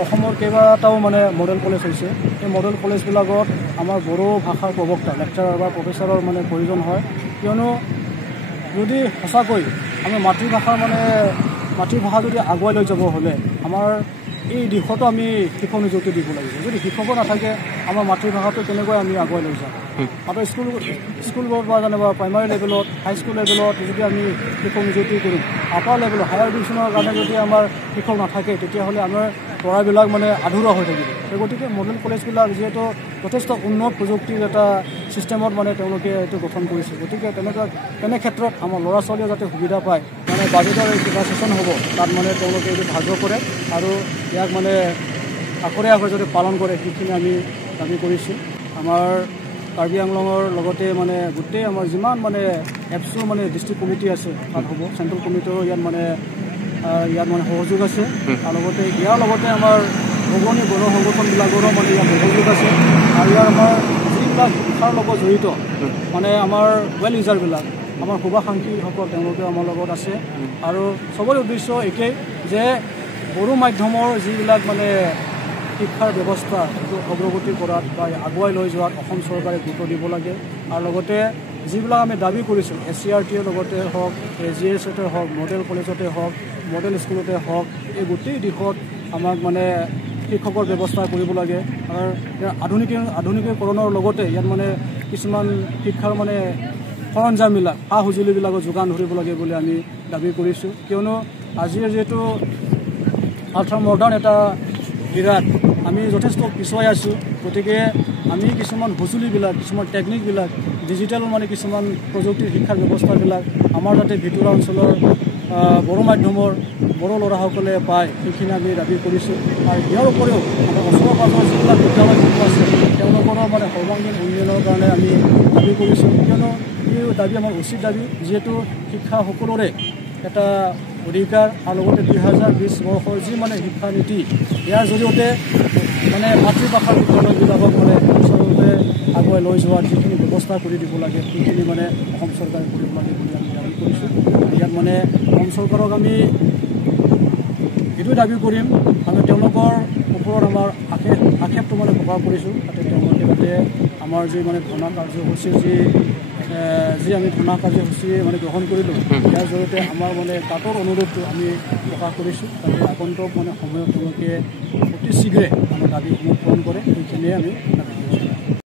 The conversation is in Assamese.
অসমৰ কেইবাটাও মানে মডেল কলেজ হৈছে এই মডেল কলেজবিলাকত আমাৰ বড়ো ভাষাৰ প্ৰবক্তা লেকচাৰাৰ বা প্ৰফেচাৰৰ মানে প্ৰয়োজন হয় কিয়নো যদি সঁচাকৈ আমি মাতৃভাষা যদি আগুৱাই লৈ যাব হ'লে আমাৰ এই দিশতো আমি শিক্ষক নিযুক্তি দিব লাগিব যদি শিক্ষক নাথাকে আমাৰ মাতৃভাষাটো কেনেকৈ আমি আগুৱাই লৈ যাম আৰু স্কুলবোৰত বা যেনিবা প্ৰাইমাৰী লেভেলত হাইস্কুল লেভেলত যদি আমি শিক্ষক নিযুক্তি কৰিম আপাৰ লেভেলত হায়াৰ এডুকেশ্যনৰ কাৰণে যদি আমাৰ শিক্ষক নাথাকে তেতিয়াহ'লে আমাৰ পঢ়াবিলাক মানে আধৰুৱা হৈ থাকিব সেই গতিকে মডেল কলেজবিলাক যিহেতু যথেষ্ট উন্নত প্ৰযুক্তিৰ এটা ছিষ্টেমত মানে তেওঁলোকে এইটো গঠন কৰিছে গতিকে তেনে ক্ষেত্ৰত আমাৰ ল'ৰা ছোৱালীয়ে যাতে সুবিধা পায় মানে বাজেটৰ কিবা ছেশ্যন হ'ব তাত মানে তেওঁলোকে এইটো ধাৰ্য কৰে আৰু ইয়াক মানে আখৰে যদি পালন কৰে সেইখিনি আমি দাবী কৰিছোঁ আমাৰ কাৰ্বি আংলঙৰ লগতে মানে গোটেই আমাৰ যিমান মানে এপছো মানে ডিষ্ট্ৰিক্ট কমিটি আছে তাত হ'ব চেণ্ট্ৰেল কমিটিৰো ইয়াত মানে সহযোগ আছে আৰু লগতে ইয়াৰ লগতে আমাৰ ভগনী গণ সংগঠনবিলাকৰো মানে ইয়াত সহযোগ আছে আৰু ইয়াৰ আমাৰ যিবিলাক শিক্ষাৰ লগত জড়িত মানে আমাৰ ৱেল ইউজাৰবিলাক আমাৰ শুভাকাংক্ষীসকল তেওঁলোকে আমাৰ লগত আছে আৰু চবৰে উদ্দেশ্য একেই যে বড়ো মাধ্যমৰ যিবিলাক মানে শিক্ষাৰ ব্যৱস্থা সেইটো অগ্ৰগতি কৰাত বা আগুৱাই লৈ যোৱাত অসম চৰকাৰে গুৰুত্ব দিব লাগে আৰু লগতে যিবিলাক আমি দাবী কৰিছোঁ SCRTৰ লগতে হওক AGSতে হওক মডেল কলেজতে হওক মডেল স্কুলতে হওক এই গোটেই দিশত আমাক মানে শিক্ষকৰ ব্যৱস্থা কৰিব লাগে আৰু আধুনিকীকৰণৰ লগতে ইয়াত মানে কিছুমান শিক্ষাৰ মানে সৰঞ্জামবিলাক সা সঁজুলিবিলাকৰ যোগান ধৰিব লাগে বুলি আমি দাবী কৰিছোঁ কিয়নো আজিৰ যিহেতু আল্ট্ৰা মডাৰ্ণ এটা বিৰাট আমি যথেষ্ট পিছুৱাই আছোঁ গতিকে আমি কিছুমান সঁজুলিবিলাক কিছুমান টেকনিকবিলাক ডিজিটেল মানে কিছুমান প্ৰযুক্তিৰ শিক্ষাৰ ব্যৱস্থাবিলাক আমাৰ যাতে ভিতৰুৱা অঞ্চলৰ বড়ো মাধ্যমৰ বড়ো ল'ৰাসকলে পায় সেইখিনি আমি দাবী কৰিছোঁ আৰু ইয়াৰ উপৰিও আমাৰ ওচৰৰ পাজৰ যিবিলাক বিদ্যালয়সমূহ আছে তেওঁলোকৰো মানে সৰ্বাংগীন উন্নয়নৰ কাৰণে আমি দাবী কৰিছোঁ কিয়নো এই দাবী আমাৰ উচিত দাবী যিহেতু শিক্ষা সকলোৰে এটা অধিকাৰ আৰু লগতে 2020 বৰ্ষৰ যি মানে শিক্ষা নীতি ইয়াৰ জৰিয়তে মানে মাতৃভাষাৰ বিদ্যালয়বিলাকক মানে আচলতে আগুৱাই লৈ যোৱাৰ যিখিনি ব্যৱস্থা কৰি দিব লাগে সেইখিনি মানে অসম চৰকাৰে কৰিব লাগে বুলি আমি দাবী কৰিছোঁ ইয়াত মানে অসম চৰকাৰক আমি এইটোৱে দাবী কৰিম আমি তেওঁলোকৰ ওপৰত আমাৰ আক্ষেপটো মানে প্ৰকাশ কৰিছোঁ যাতে তেওঁলোকে যাতে আমাৰ যি মানে ধৰ্ণা কাৰ্যসূচী যি আমি ধৰ্ণা কাৰ্যসূচী মানে গ্ৰহণ কৰিলোঁ ইয়াৰ জৰিয়তে আমাৰ মানে তাতৰ অনুৰোধটো আমি প্ৰকাশ কৰিছোঁ যাতে আগন্তুক মানে সময়ত তেওঁলোকে অতি শীঘ্ৰে আমাৰ দাবীসমূহ পূৰণ কৰে সেইখিনিয়ে আমি